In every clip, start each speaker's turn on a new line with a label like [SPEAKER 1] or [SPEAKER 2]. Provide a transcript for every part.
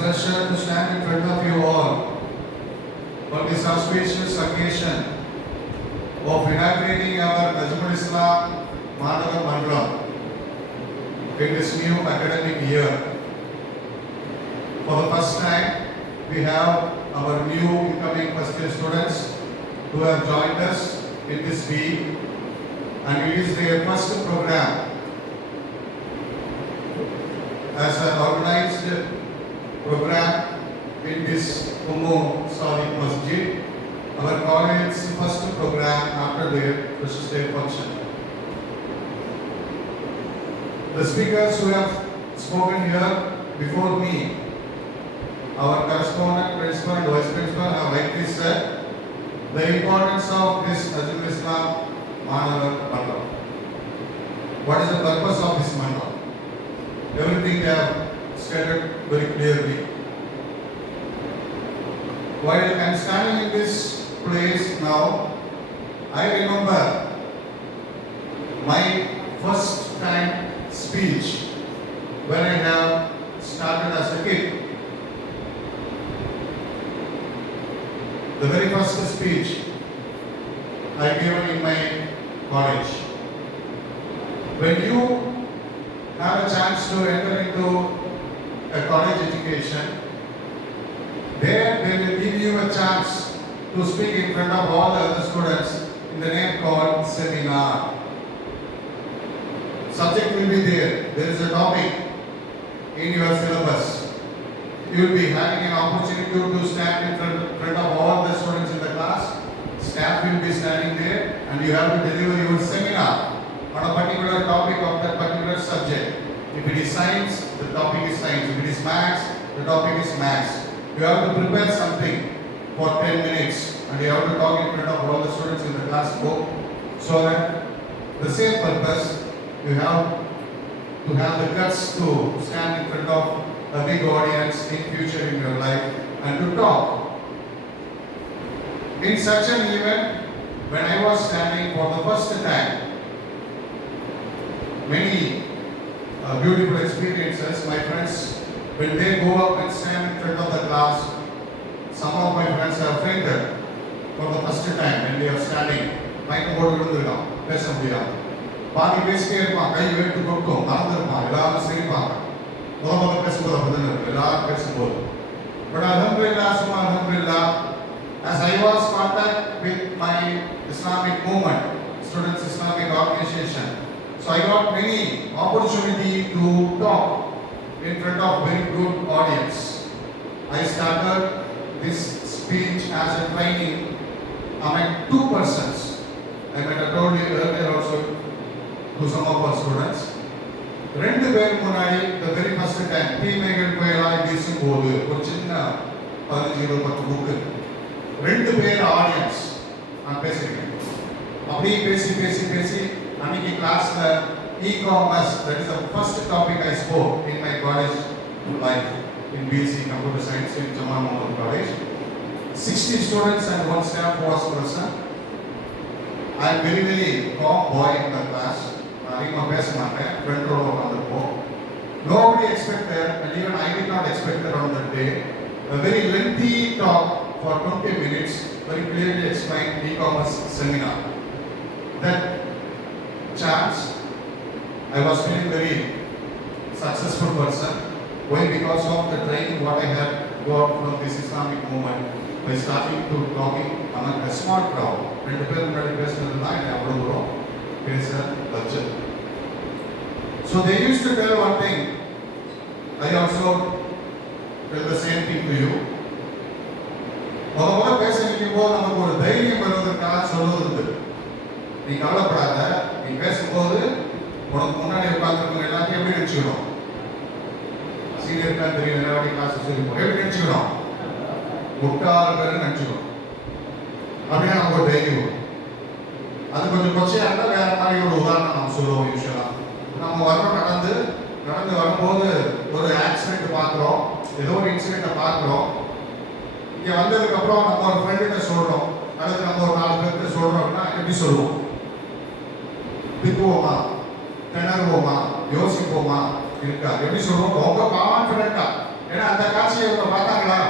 [SPEAKER 1] pleasure to stand in front of you all for this auspicious occasion of inaugurating our Najmul Islam Madhav Mandram in this new academic year. For the first time, we have our new incoming first year students who have joined us in this week and it is their first program as an organized program in this Ummu Sadiq Masjid, our college's first program after their Christmas Day function. The speakers who have spoken here before me our correspondent, principal vice principal have rightly said the importance of this Ajul Islam Manavar Mandal. What is the purpose of this mandal? Everything they have stated very clearly. While I am standing in this place now, I remember my first time speech when I have started as a kid. the very first speech I given in my college. When you have a chance to enter into a college education, there they will give you a chance to speak in front of all the other students in the name called seminar. Subject will be there. There is a topic in your syllabus you will be having an opportunity to stand in front, front of all the students in the class. Staff will be standing there and you have to deliver your seminar on a particular topic of that particular subject. If it is science, the topic is science. If it is maths, the topic is maths. You have to prepare something for 10 minutes and you have to talk in front of all the students in the class book so that the same purpose you have to have the guts to stand in front of a big audience in future in your life and to talk. In such an event, when I was standing for the first time, many uh, beautiful experiences, my friends, when they go up and stand in front of the class, some of my friends have fainted for the first time when they are standing. மயக்கம் போட்டு விழுந்துருக்கான் பேச முடியாது பாதி பேசிட்டே இருப்பான் கை வைத்து கொடுக்கும் மறந்துருப்பான் எல்லாரும் சிரிப்பாங்க முத முத பேசும்போது அப்படிதான் இருக்கு எல்லாரும் பேசும்போது பட் அலமதுல்லா சும்மா அலமதுல்லா as I was contact with my Islamic movement, Students Islamic Organization, so I got many opportunity to talk in front of very good audience. I started this speech as a training among two persons. I might have told you earlier also to some of our students. ரெண்டு பேர் முன்னாடி இந்த very first time தீமைகள் புயலாய் வீசும் போது ஒரு சின்ன பதினஞ்சு இருபது பத்து புக்கு ரெண்டு பேர் ஆடியன்ஸ் நான் பேசியிருக்கேன் அப்படியே பேசி பேசி பேசி அன்னைக்கு கிளாஸ்ல e commerce that is the first topic I spoke in my college life in BSc computer science in Jamal Mohammed college 60 students and one staff was present. I am very very calm boy in the class. அதிகமாக பேச மாட்டேன் friend ரோல உட்காந்துருப்போம் nobody expected and even I did not expected on that day a very lengthy talk for 20 minutes very clearly explained e-commerce seminar that chance I was feeling very successful person why because of the training what I had got from this Islamic movement by starting to talking among a small crowd ரெண்டு பேர் முன்னாடி பேசுனது தான் என்னை அவ்வளோ தூரம் பேச வச்சது So they used to tell one thing. I also tell the same thing to you. முத முத பேச நிற்கும் போது நமக்கு ஒரு தைரியம் வருவதற்காக சொல்வது நீ கவலைப்படாத பேசும்போது உனக்கு முன்னாடி உட்கார்ந்துருக்கவங்க எல்லாத்தையும் எப்படி நினச்சிக்கணும்? சீனியர் தெரியும் நிறைய காசு சொல்லி எப்படி நினச்சிக்கணும்? முட்டாள்கள் நினச்சிக்கணும். அப்படின்னா நமக்கு ஒரு தைரியம் வரும். அது கொஞ்சம் கொச்சையாக இருந்தால் வேற மாதிரி ஒரு உதாரணம் நம்ம சொல்லுவோம் யூஸ்வலாக நம்ம வரணும் நடந்து நடந்து வரும்போது ஒரு ஆக்சிடென்ட் பார்க்குறோம் ஏதோ ஒரு இன்சிடென்ட்டை பார்க்குறோம். இங்கே வந்ததுக்கப்புறம் நம்ம ஒரு ஃப்ரெண்டுகிட்ட சொல்கிறோம் அல்லது நம்ம ஒரு நாலு பேர்கிட்ட சொல்கிறோம் அப்படின்னா எப்படி சொல்லுவோம்? திட்டுவோமா திணறுவோமா? யோசிப்போமா? இருக்கா எப்படி சொல்லுவோம் ரொம்ப கான்பிடண்டா ஏன்னா அந்த காட்சியை இவங்க பார்த்தாங்களா?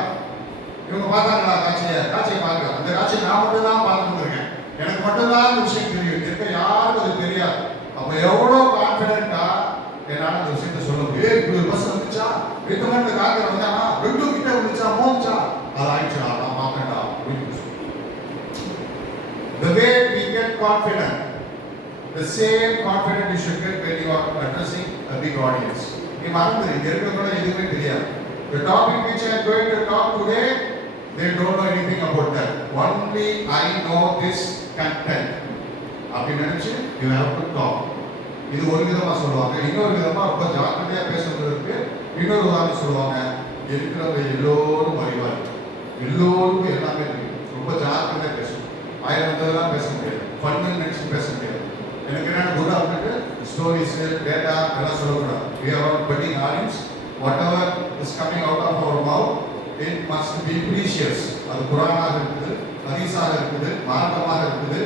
[SPEAKER 1] இவங்க பார்த்தாங்களா காட்சியை? காட்சியை பார்க்கல. அந்த காட்சியை நான் மட்டும் தான் பார்த்துருக்கேன் எனக்கு மட்டும்தான் அந்த விஷயம் தெரியும். இருக்க யாருக்கும் அது தெரியாது. அப்ப எவ்வளோ கான்ஃபிடென்ட்டா என்னால அந்த விஷயத்த சொல்ல முடியும்? இப்படி ஒரு பஸ் வந்துச்சா? ரெண்டு மணி இந்த காக்கிற வந்தானா? ரெண்டு கிட்ட வந்துச்சா? மோந்துச்சா அது ஆயிடுச்சா நான் பார்க்கண்டா அப்படின்னு சொல்லி The way we get confident, the same confidence you should get when you are addressing a big audience. நீ மறந்து இங்க இருக்க எதுவுமே தெரியாது The topic which I am going to talk today, they don't know anything about that. Only I know this content. அப்படி நினைச்சு you have to talk. இது ஒரு விதமா சொல்லுவாங்க இன்னொரு விதமா ரொம்ப ஜாக்கிரதையா பேசுறதுக்கு இன்னொரு உதாரணம் சொல்லுவாங்க இருக்கிறவங்க எல்லோரும் அறிவார் எல்லோருக்கும் எல்லாமே தெரியும் ரொம்ப ஜாக்கிரதையா பேசணும் ஆயிரம் வந்ததெல்லாம் பேச முடியாது ஃபன்னு நினைச்சு பேச முடியாது எனக்கு என்னென்ன குரு அப்படின்ட்டு ஸ்டோரிஸ் டேட்டா எல்லாம் சொல்லக்கூடாது. We are betting audience whatever is coming out of our mouth it must be precious அது குரானாக இருக்குது ஹதீஸாக இருக்குது மார்க்கமாக இருக்குது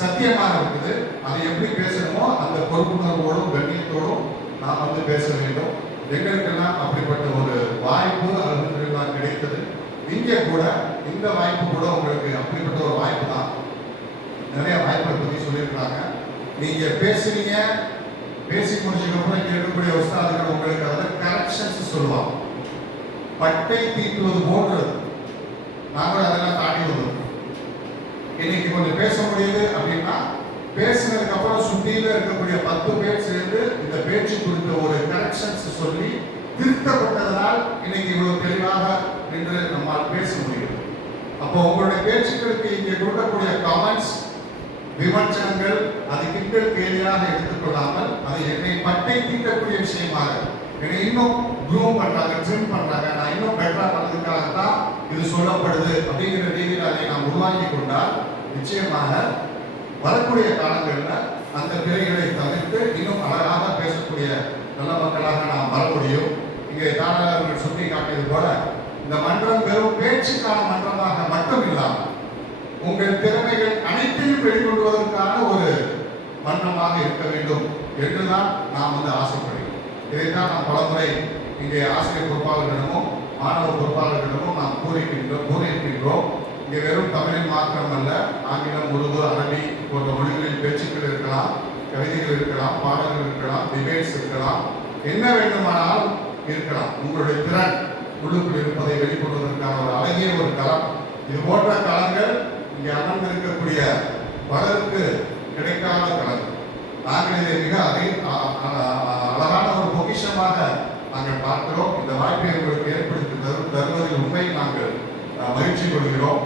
[SPEAKER 1] சத்தியமாக இருக்குது. அதை எப்படி பேசணுமோ அந்த பொறுப்புணர்வோடும் கண்ணியத்தோடும் நாம் வந்து பேச வேண்டும். எங்களுக்கெல்லாம் அப்படிப்பட்ட ஒரு வாய்ப்பு அல்ஹம்துலில்லாஹ் கிடைத்தது. இங்கே கூட இந்த வாய்ப்பு கூட உங்களுக்கு அப்படிப்பட்ட ஒரு வாய்ப்பு தான். நிறைய வாய்ப்பை பற்றி சொல்லியிருக்காங்க நீங்க பேசுறீங்க பேசி முடிச்சதுக்கப்புறம் இங்க இருக்கக்கூடிய உஸ்தாதுகள் உங்களுக்கு அதில் கரெக்ஷன்ஸ் சொல்லுவாங்க. பட்டை தீட்டுவது போன்றது. நாங்களும் அதெல்லாம் தாண்டி வந்தோம். இன்னைக்கு கொஞ்சம் பேச முடியுது அப்படின்னா பேசினதுக்கு அப்புறம் சுற்றியில் இருக்கக்கூடிய பத்து பேர் சேர்ந்து இந்த பேச்சு குறித்த ஒரு கரெக்ஷன்ஸ் சொல்லி திருத்தப்பட்டதனால் இன்னைக்கு இவ்வளவு தெளிவாக நின்று நம்மால் பேச முடியும் அப்போ உங்களுடைய பேச்சுக்களுக்கு இங்கே கொடுக்கக்கூடிய கமெண்ட்ஸ் விமர்சனங்கள் அது கிண்டல் எதிராக எடுத்துக்கொள்ளாமல் அது என்னை பட்டை தீட்டக்கூடிய விஷயமாக என்னை இன்னும் க்ரூம் பண்றாங்க ட்ரிம் பண்றாங்க நான் இன்னும் பெட்டரா பண்ணதுக்காக தான் இது சொல்லப்படுது அப்படிங்கிற ரீதியில் அதை நாம் உருவாக்கி கொண்டால் நிச்சயமாக வரக்கூடிய காலங்களில் அந்த பிழைகளை தவிர்த்து இன்னும் அழகாக பேசக்கூடிய நல்ல மக்களாக நாம் வர முடியும். இங்கே தாராளர்கள் சுட்டி காட்டியது போல இந்த மன்றம் வெறும் பேச்சுக்கான மன்றமாக மட்டும் இல்லாமல் உங்கள் திறமைகள் அனைத்தையும் வெளிக்கொண்டுவதற்கான ஒரு வண்ணமாக இருக்க வேண்டும் என்றுதான் நாம் வந்து ஆசைப்படுகிறோம். இதைத்தான் நாம் பலமுறை இங்கே ஆசிரியர் பொறுப்பாளர்களிடமும் மாணவ பொறுப்பாளர்களிடமும் நாம் கூறியிருக்கின்றோம் கூறியிருக்கின்றோம். இங்கே வெறும் தமிழில் அல்ல ஆங்கிலம் உருது அரபி போன்ற மொழிகளில் பேச்சுக்கள் இருக்கலாம் கவிதைகள் இருக்கலாம் பாடல்கள் இருக்கலாம் டிபேட்ஸ் இருக்கலாம் என்ன வேண்டுமானாலும் இருக்கலாம். உங்களுடைய திறன் உள்ளுக்குள் இருப்பதை வெளிக்கொள்வதற்கான ஒரு அழகிய ஒரு களம். இது போன்ற களங்கள் இங்கே அமர்ந்திருக்கக்கூடிய பலருக்கு கிடைக்காத கடன். நாங்கள் இதை மிக அழகான ஒரு பொக்கிஷமாக நாங்கள் பார்க்கிறோம். இந்த வாய்ப்பை உங்களுக்கு ஏற்படுத்தி தரு தருவதில் உண்மை நாங்கள் மகிழ்ச்சி கொள்கிறோம்.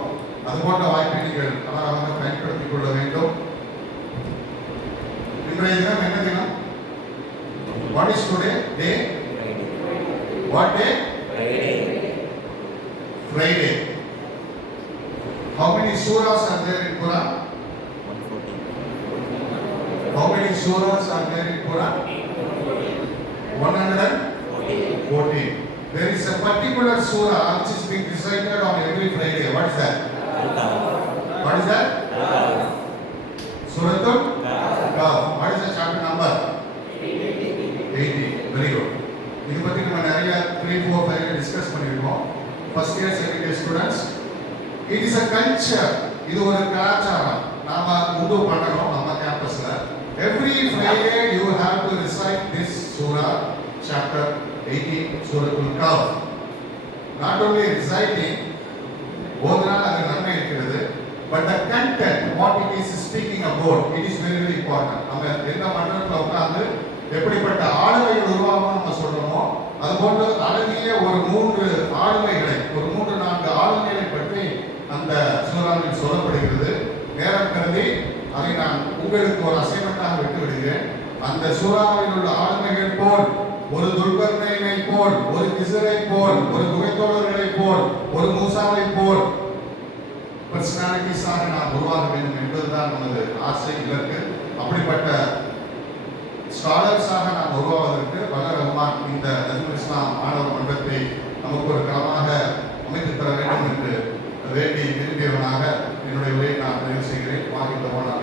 [SPEAKER 1] அது போன்ற வாய்ப்பை நீங்கள் அழகாக பயன்படுத்திக் கொள்ள வேண்டும். இன்றைய தினம் என்ன தினம்? What is today day what day Friday how many surahs are there? How many surahs are there in Quran? 114. There is a particular surah which is being recited on every Friday. What is that? What is that? Suratul Kahf. What is the chapter number? 80. Very good. இது பத்தி நம்ம நிறைய three four five discuss பண்ணியிருக்கோம் first year second year students it is a culture இது ஒரு கலாச்சாரம் நாம உண்டு பண்ணணும் every you have to recite this Sura chapter 18 சூரத்துல் கஹ் நாட் ஓன்லி ரிசைட்டிங் ஓதுனால் அது நன்மை இருக்கிறது but the content what it is speaking about it is very very important நம்ம எந்த மண்டலத்தில் உட்காந்து எப்படிப்பட்ட ஆளுமைகள் உருவாகும் நம்ம சொல்றோமோ அதுபோன்று அழகிய ஒரு மூன்று ஆளுமைகளை ஒரு மூன்று நான்கு ஆளுமைகளை பற்றி அந்த சூறாவில் சொல்லப்படுகிறது. நேரம் கருதி அதை நான் உங்களுக்கு ஒரு அசைன்மெண்டாக விட்டு விடுகிறேன் அந்த சூறாவில் உள்ள ஆளுமைகள் போல் ஒரு துர்கர்ணையை போல் ஒரு கிசரை போல் ஒரு குகைத்தோழர்களை போல் ஒரு மூசாவை போல். பர்சனாலிட்டிஸாக நான் உருவாக வேண்டும் என்பதுதான் நமது ஆசை இலக்கு அப்படிப்பட்ட ஸ்காலர்ஸாக நான் உருவாவதற்கு வல்ல ரஹ்மான் இந்த நஜ்முல் இஸ்லாம் மாணவர் மன்றத்தை நமக்கு ஒரு களமாக அமைத்து தர வேண்டும் என்று வேண்டி விரும்பியவனாக என்னுடைய உரையை நான் நிறைவு செய்கிறேன். வாங்கிட்டு போனார்